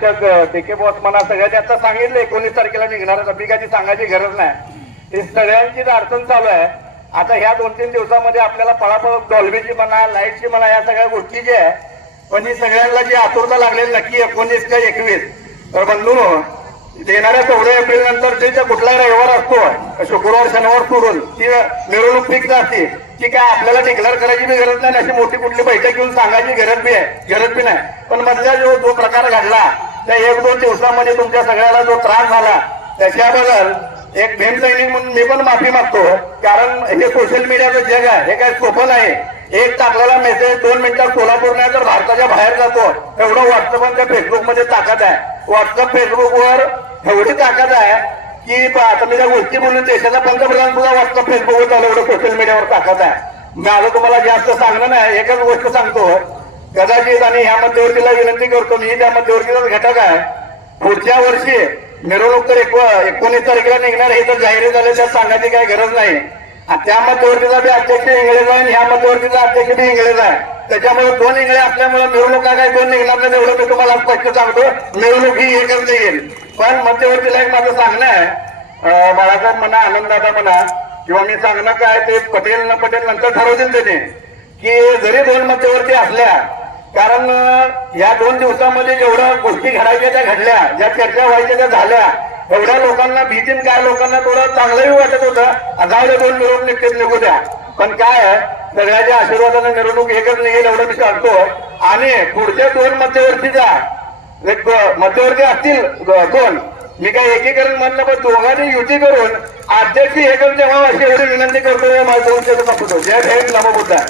शिक्षक DK boss म्हणा सगळ्यांनी आता सांगितलं 19 तारखेला निघणार. अभिकाची सांगायची गरज नाही. ही सगळ्यांचीच अडचण चालू आहे. आता ह्या 2-3 दिवसामध्ये आपल्याला पळापळ डॉल्बीची म्हणा लाईटची म्हणा या सगळ्या गोष्टी ज्या आहे पण ही सगळ्यांना जी आतुरता लागलेली नक्की 19 का 21 तर बंधूनो येणाऱ्या 14 एप्रिल नंतर त्याचा कुठलाही रविवार असतो शुक्रवार शनिवार सोडून ती मिरवणूक फिक्स असते की काय आपल्याला डिक्लेअर करायची बी गरज नाही. अशी मोठी कुठली बैठक घेऊन सांगायची गरज बी नाही. पण मधल्या जो प्रकार घडला त्या 1-2 दिवसामध्ये तुमच्या सगळ्याला जो त्रास झाला त्याच्याबद्दल एक भीम सैनिक म्हणून मी पण माफी मागतो. कारण हे सोशल मीडियाचं जग आहे. हे काय सोपं नाही. एक टाकलेला मेसेज 2 मिनिटात सोलापूर नाही तर भारताच्या बाहेर जातो. एवढं व्हॉट्सअप आणि फेसबुक मध्ये ताकद आहे. व्हॉट्सअप फेसबुकवर एवढी ताकद आहे की आता मी त्या गोष्टी बोलून देशाचा पंतप्रधान सुद्धा व्हॉट्सअप फेसबुकवर चालू एवढं सोशल मीडियावर ताकद आहे. माझं तुम्हाला जास्त सांगणं नाही. एकच गोष्ट सांगतो कदाचित आणि ह्या मध्यवर्तीला विनंती करतो मी त्या मध्यवर्तीचाच घटक आहे. पुढच्या वर्षी मिरवणूक तर 19 तारखेला निघणार हे तर जाहीर झाले त्यात सांगायची काही गरज नाही. त्या मध्यवर्तीचा बी अध्यक्ष इंग्रज आहे आणि ह्या मध्यवर्तीचा अध्यक्ष बी इंग्रज आहे. त्याच्यामुळे 2 इंगळे असल्यामुळे मिरवणुका काय 2 निघणार नाही एवढं मी तुम्हाला स्पष्ट सांगतो. मिरवणूक ही एकच येईल. पण मध्यवर्तीला एक माझं सांगणं आहे बाळासाहेब म्हणा आनंददादा म्हणा किंवा मी सांगणं काय ते पटेल न पटेल नंतर ठरवतील त्याने की जरी 2 मध्यवर्ती असल्या कारण या 2 दिवसामध्ये जेवढ्या गोष्टी घडायच्या त्या घडल्या ज्या चर्चा व्हायच्या त्या झाल्या एवढ्या लोकांना भीतीन काय लोकांना थोडं चांगलंही वाटत होतं जाऊ 2 मिरवणूक निघू द्या. पण काय आहे सगळ्याच्या आशीर्वादाने मिरवणूक एकच निघेल एवढं मी सांगतो. आणि पुढच्या 2 मध्यवर्तीचा मध्यवर्ती असतील 2 मी काय एकीकरण म्हणलं पण दोघांनी युती करून अध्यक्ष एकच जेव्हा अशी एवढी विनंती करतो माझ्या जय भीम नमो बुद्धाय.